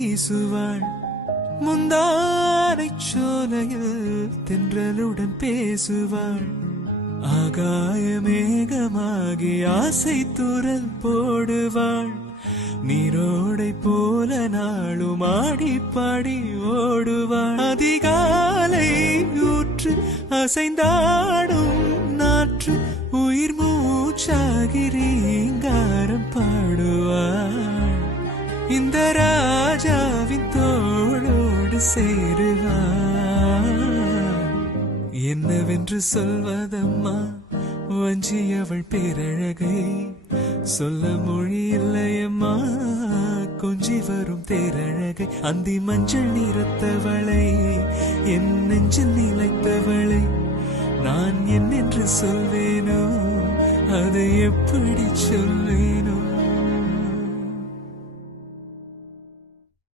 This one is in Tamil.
வீசுவாள். முந்தானை சோலையில் தென்றலுடன் பேசுவாள். ஆகாய மேகமாகி ஆசை தூரல் போடுவாள். நீரோடை போல நாளும் ஆடி பாடி ஓடுவாள். அதிகாலை ஊற்று அசைந்தாடும் நாற்று உயிர் மூச்சாகி ரீங்காரம் பாடுவாள். இந்த ராஜாவின் தோளோடு சேருவாள். என்னவென்று சொல்வதம்மா வஞ்சியவள் பேரழகை, சொல்ல மொழி இல்லையம்மா கொஞ்சி வரும் தேரழகை. அந்தி மஞ்சள் நிறத்தவளை, என் நெஞ்சில் நிலைத்தவளை, நான் என்னென்று சொல்வேனோ அதை எப்படி சொல்வேனோ.